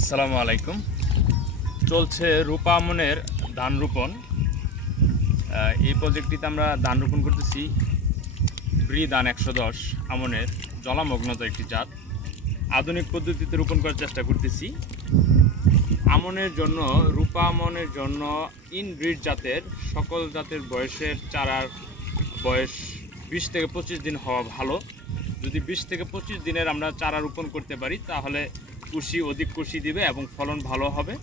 আসসালামু আলাইকুম। চলছে রূপা আমনের ধান রোপণ। এই প্রজেক্টটিতে আমরা ধান রোপণ করতেছি ব্রি ধান 110 আমনের জলামগ্নতা একটি জাত। আধুনিক পদ্ধতিতে রোপণ করার চেষ্টা করতেছি। আমনের জন্য রূপা আমনের জন্য ইনব্রিড জাতের সকল জাতের বয়সের চারার বয়স 20 থেকে 25 দিন হওয়া ভালো। যদি 20 থেকে 25 দিনের আমরা চারা রোপণ করতে পারি তাহলে অধিক কুশি দিবে এবং ফলন ভালো হবে।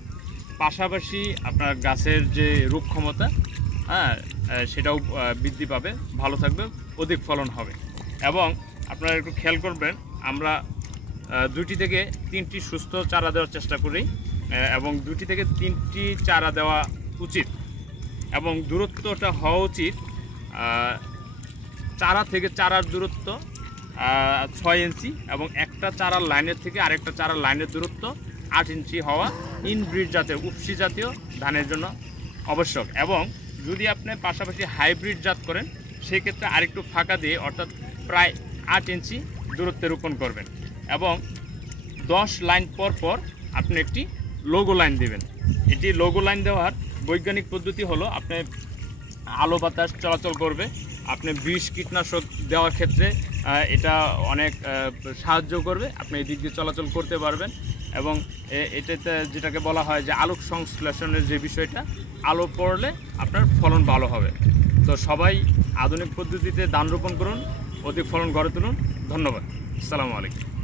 পাশাপাশি আপনার গাছের যে রোগ ক্ষমতা সেটাও বৃদ্ধি পাবে, ভালো থাকবে, অধিক ফলন হবে। এবং আপনারা একটু খেয়াল করবেন, আমরা 2টি থেকে 3টি সুস্থ চারা দেওয়ার চেষ্টা করি এবং 2টি থেকে 3টি চারা দেওয়া উচিত এবং দূরত্বটা হওয়া উচিত চারা থেকে চারার দূরত্ব 6 ইঞ্চি এবং একটা চারার লাইনের থেকে আরেকটা চারার লাইনের দূরত্ব 8 ইঞ্চি হওয়া ইনব্রিড জাতীয় উপসি জাতীয় ধানের জন্য আবশ্যক। এবং যদি আপনি পাশাপাশি হাইব্রিড জাত করেন সেক্ষেত্রে আরেকটু ফাঁকা দিয়ে অর্থাৎ প্রায় 8 ইঞ্চি দূরত্বে রোপণ করবেন এবং 10 লাইন পর পর আপনি একটি লোগো লাইন দেবেন। এটি লোগো লাইন দেওয়ার বৈজ্ঞানিক পদ্ধতি হলো, আপনি আলো বাতাস চলাচল করবে, আপনি বিষ কীটনাশক দেওয়ার ক্ষেত্রে এটা অনেক সাহায্য করবে, আপনি এই দিক দিয়ে চলাচল করতে পারবেন। এবং এটাতে যেটাকে বলা হয় যে আলোক সংশ্লেষণের যে বিষয়টা, আলো পড়লে আপনার ফলন ভালো হবে। তো সবাই আধুনিক পদ্ধতিতে ধান রোপণ করুন, অধিক ফলন গড়ে তুলুন। ধন্যবাদ। আসসালামু আলাইকুম।